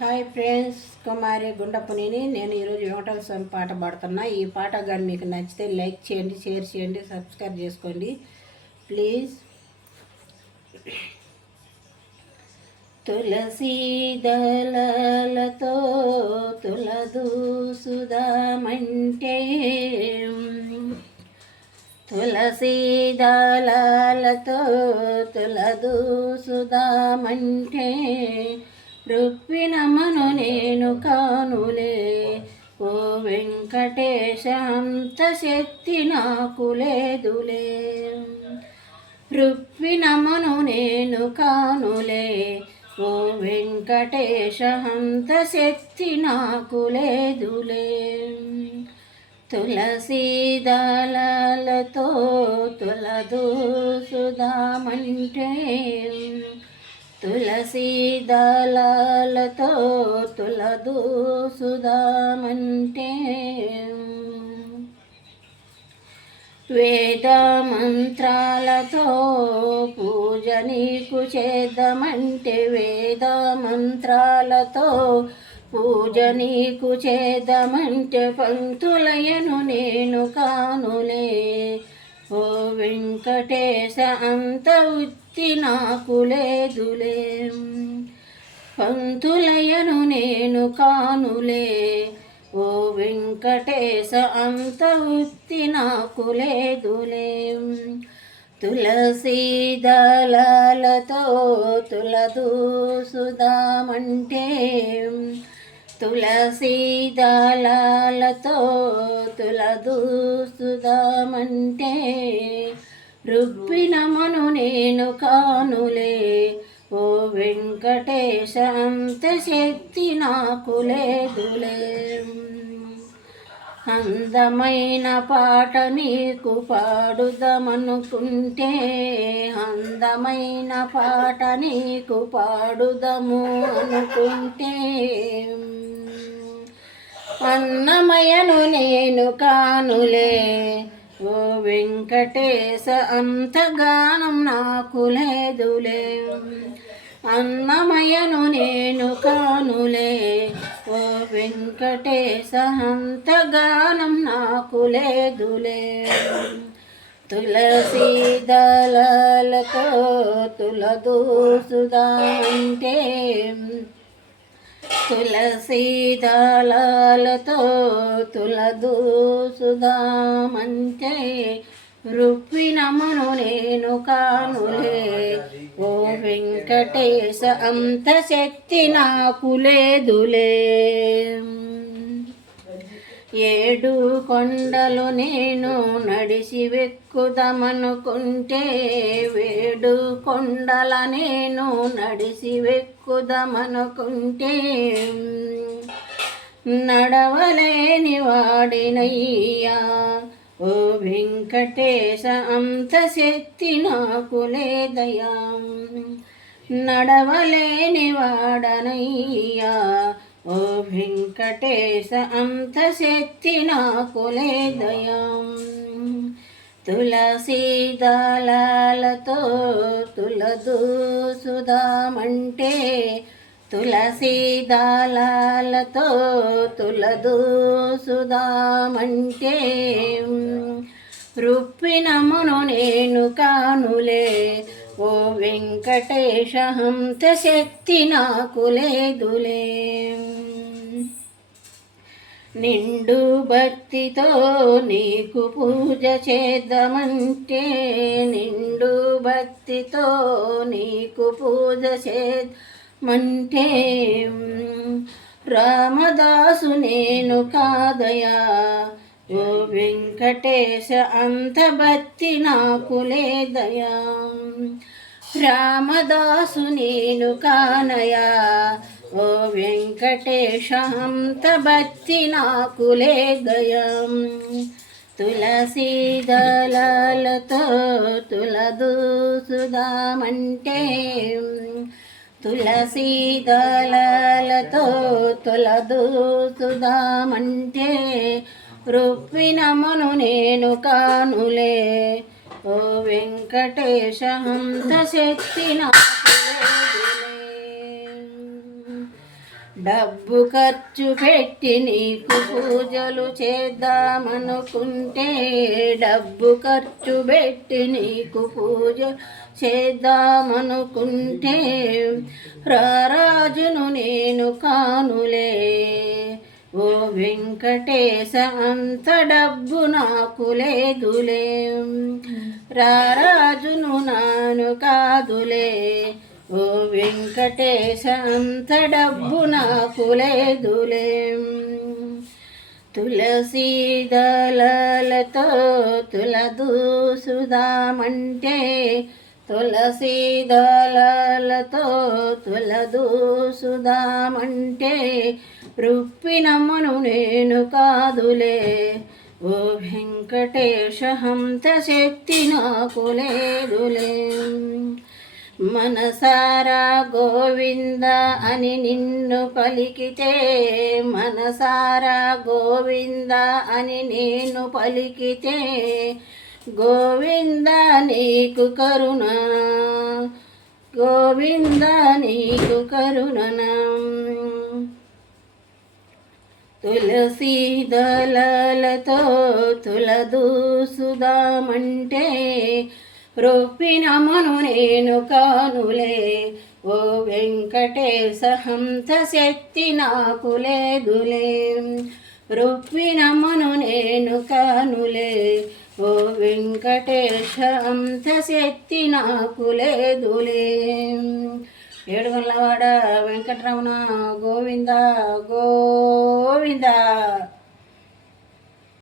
Hi friends, కుమారి గుండప్పనేని. నేను ఈరోజు వెంకటేశ్వర స్వామి పాట పాడుతున్నా. ఈ పాట కానీ మీకు నచ్చితే లైక్ చేయండి, షేర్ చేయండి, సబ్స్క్రైబ్ చేసుకోండి ప్లీజ్. తులసీ దళాలతో తులదూసుదామంటే, తులసీ దళాలతో తులదూసుదామంటే, రుక్మిణమ్మను నేను కానులే. ఓ వెంకటేశ, అంత శక్తి నాకు లేదులే. రుక్మిణమ్మను నేను కానులే. ఓ వెంకటేశ, అంత శక్తి నాకు లేదులే. తులసీ దళాలతో తులదూసుదామంటే, తులసీ దళాలతో తులదూసుదామంటే, వేద మంత్రాలతో పూజ నీకు చేద్దామంటే, వేద మంత్రాలతో పూజ నీకు చేద్దామంటే, పంతులయను నేను కానులే. ఓ వెంకటేశ, అంత ఉత్తి నాకు లేదులే. పంతులయను నేను కానులే. ఓ వెంకటేశ, అంత ఉత్తి నాకు లేదులే. తులసీ దళాలతో తులదూసుదామంటే, తులసీ దళాలతో తులదూసుదామంటే, రుక్మిణమ్మను నేను కానులే. ఓ వెంకటేశ, అంత శక్తి నాకు లేదులే. అందమైన పాట నీకు పాడుదామనుకుంటే, అందమైన పాట నీకు పాడుదాము అనుకుంటే, అన్నమయ్యను నేను కానులే. ఓ వెంకటేశ, అంత గానం నాకు లేదులే. అన్నమయ్యను నేను కానులే. ఓ వెంకటేశ, అంత గానం నాకు లేదులే. తులసీ దళాలతో తులదూసుదామంటే, తులసీ దళాలతో తులదూసుదామంటే, రుక్మిణమ్మను నేను కానులే. ఓ వెంకటేశ, అంత శక్తి నాకు లేదులే. ఏడు కొండలు నేను నడిచి వెక్కుదామనుకుంటే, ఏడు కొండల నేను నడిచి వెక్కుదామనుకుంటే, నడవలేని వాడినయ్యా. ఓ వెంకటేశ, అంత శక్తి నాకు లేదయ్యా. నడవలేని వాడనయ్యా. ఓ వెంకటేశ, అంత శక్తి నాకు లేదయ్యా. తులసీ దళాలతో తులదూసుదామంటే, తులసీ దళాలతో తులదూసుదామంటే, రుక్మిణమ్మను నేను కానులే. ఓ వెంకటేశ, అంత శక్తి నాకు లేదులే. నిండు భక్తితో నీకు పూజ చేద్దామంటే, నిండు భక్తితో నీకు పూజ చేద్దామంటే, రామదాసు నేను కాదయా. ఓ వెంకటేశ, అంత భక్తి నాకు లేదయా. రామదాసు నేను కానయా. ఓ వెంకటేశ, అంత భక్తి నాకు లేదయా. తులసీ దళాలతో తులదూసుదామంటే, తులసీ దళాలతో తులదూసుదామంటే, రుక్మిణమ్మను నేను కానులే. ఓ వెంకటేశ, అంత శక్తి నాకు లేదులే. డబ్బు ఖర్చు పెట్టి నీకు పూజలు చేద్దామనుకుంటే, డబ్బు ఖర్చు పెట్టి నీకు పూజ చేద్దామనుకుంటే, రారాజును నేను కానులే ఓ వెంకటేశ, అంత డబ్బు నాకు లేదులే. రారాజును నాను కాదులే ఓ వెంకటేశ, అంత డబ్బు నాకు లేదులే. తులసీ దళాలతో తులదూసుదామంటే, తులసీ దళాలతో తులదూసుదామంటే, రుప్పినమ్మను నేను కాదులే ఓ వెంకటేశ, అంత శక్తి నాకు లేదులే. మనసారా గోవింద అని నిన్ను పలికితే, మనసారా గోవింద అని నేను పలికితే, గోవింద నీకు కరుణ, గోవింద నీకు కరుణ. తులసీ దళాలతో తులదూసుదామంటే, రొప్పినమ్మను నేను కానులే ఓ వెంకటేశ, అంత శక్తి నాకు లేదులే. రొప్పినమ్మను నేను కానులే ఓ వెంకటేశ, అంత శక్తి నాకు లేదులే. ఏడుగొండ్లవాడ వెంకటరమణ గోవింద గోవింద.